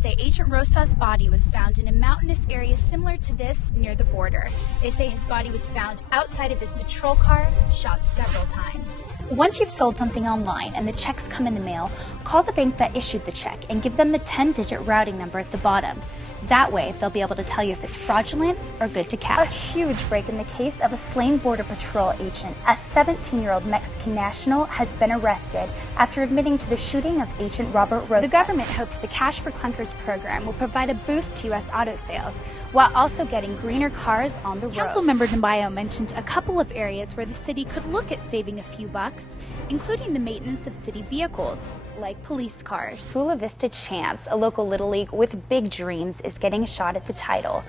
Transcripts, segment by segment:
say Agent Rosas' body was found in a mountainous area similar to this near the border. They say his body was found outside of his patrol car, shot several times. Once you've sold something online and the checks come in the mail, call the bank that issued the check and give them the 10-digit routing number at the bottom. That way, they'll be able to tell you if it's fraudulent or good to cash. A huge break in the case of a slain Border Patrol agent. A 17-year-old Mexican national has been arrested after admitting to the shooting of Agent Robert Rosas. The government hopes the Cash for Clunkers program will provide a boost to U.S. auto sales, while also getting greener cars on the road. Councilmember Nambayo mentioned a couple of areas where the city could look at saving a few bucks, including the maintenance of city vehicles, like police cars. Chula Vista Champs, a local Little League with big dreams, is getting a shot at the title.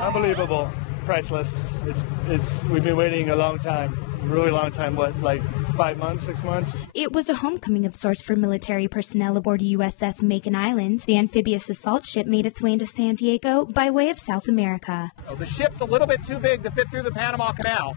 Unbelievable, priceless. We've been waiting a long time, really long time. What, like 5 months, 6 months? It was a homecoming of sorts for military personnel aboard USS Macon Island. The amphibious assault ship made its way into San Diego by way of South America. The ship's a little bit too big to fit through the Panama Canal.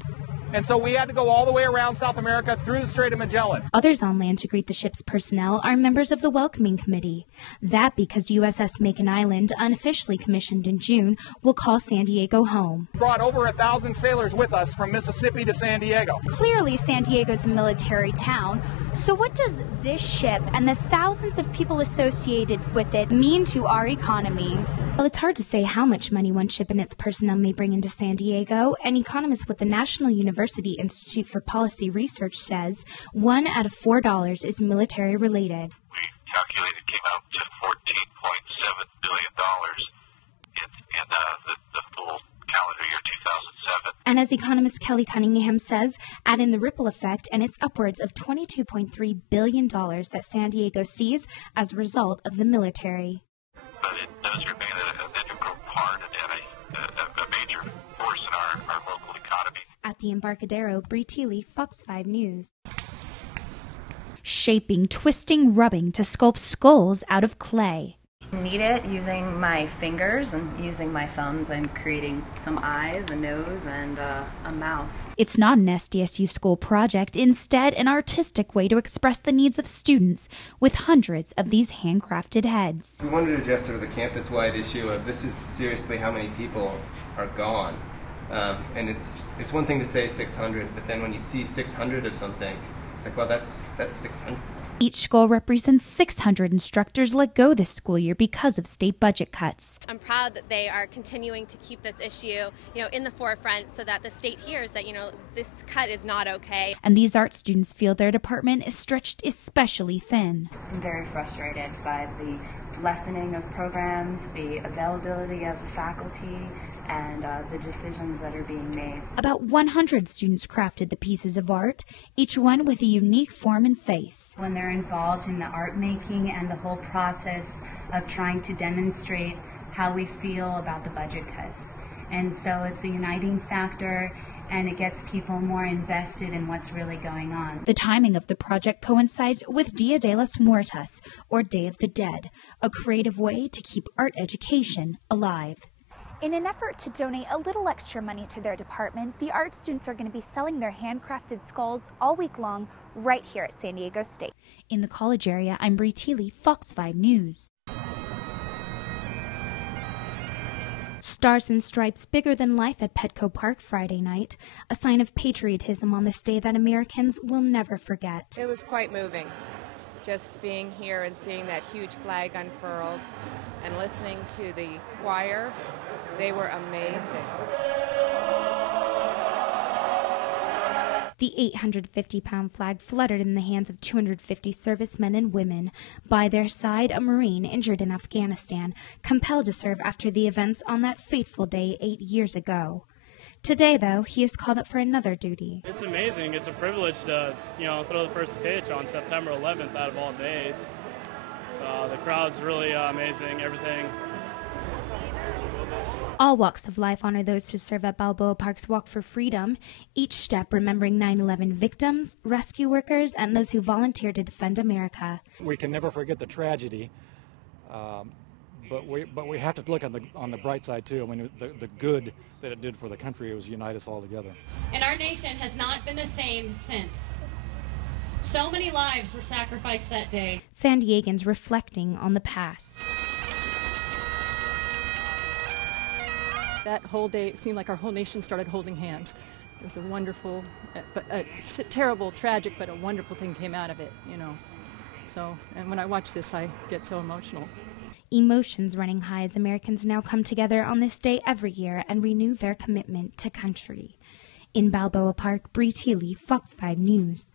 And so we had to go all the way around South America through the Strait of Magellan. Others on land to greet the ship's personnel are members of the welcoming committee. That because USS Macon Island, unofficially commissioned in June, will call San Diego home. Brought over 1,000 sailors with us from Mississippi to San Diego. Clearly, San Diego's a military town. So what does this ship and the thousands of people associated with it mean to our economy? Well, it's hard to say how much money one ship and its personnel may bring into San Diego. An economist with the National University Institute for Policy Research says $1 out of $4 is military related. We calculated came out to $14.7 billion in the full calendar year 2007. And as economist Kelly Cunningham says, add in the ripple effect and it's upwards of $22.3 billion that San Diego sees as a result of the military. But it does remain an integral part and a major force in our local economy. At the Embarcadero, Brie Thiele, Fox 5 News. Shaping, twisting, rubbing to sculpt skulls out of clay. Knead it using my fingers and using my thumbs. I'm creating some eyes, a nose, and a mouth. It's not an SDSU school project, instead an artistic way to express the needs of students with hundreds of these handcrafted heads. We wanted to address sort of the campus-wide issue of this is seriously how many people are gone. And it's one thing to say 600, but then when you see 600 of something, it's like, well, that's 600. Each school represents 600 instructors let go this school year because of state budget cuts. I'm proud that they are continuing to keep this issue, in the forefront so that the state hears that, this cut is not okay. And these art students feel their department is stretched especially thin. I'm very frustrated by the lessening of programs, the availability of the faculty, and the decisions that are being made. About 100 students crafted the pieces of art, each one with a unique form and face. When they're involved in the art making and the whole process of trying to demonstrate how we feel about the budget cuts. And so it's a uniting factor, and it gets people more invested in what's really going on. The timing of the project coincides with Dia de los Muertos, or Day of the Dead, a creative way to keep art education alive. In an effort to donate a little extra money to their department, the art students are going to be selling their handcrafted skulls all week long right here at San Diego State. In the college area, I'm Brie Thiele, Fox 5 News. Stars and stripes bigger than life at Petco Park Friday night, a sign of patriotism on this day that Americans will never forget. It was quite moving, just being here and seeing that huge flag unfurled and listening to the choir. They were amazing. The 850-pound flag fluttered in the hands of 250 servicemen and women. By their side, a Marine injured in Afghanistan, compelled to serve after the events on that fateful day 8 years ago. Today, though, he is called up for another duty. It's amazing. It's a privilege to, throw the first pitch on September 11th out of all days. So the crowd's really amazing, everything. All walks of life honor those who serve at Balboa Park's Walk for Freedom, each step remembering 9/11 victims, rescue workers, and those who volunteered to defend America. We can never forget the tragedy, but we have to look on the bright side too. I mean, the good that it did for the country was unite us all together. And our nation has not been the same since. So many lives were sacrificed that day. San Diegans reflecting on the past. That whole day, it seemed like our whole nation started holding hands. It was a wonderful, but terrible, tragic, but a wonderful thing came out of it, you know. So, and when I watch this, I get so emotional. Emotions running high as Americans now come together on this day every year and renew their commitment to country. In Balboa Park, Brie Thiele, Fox 5 News.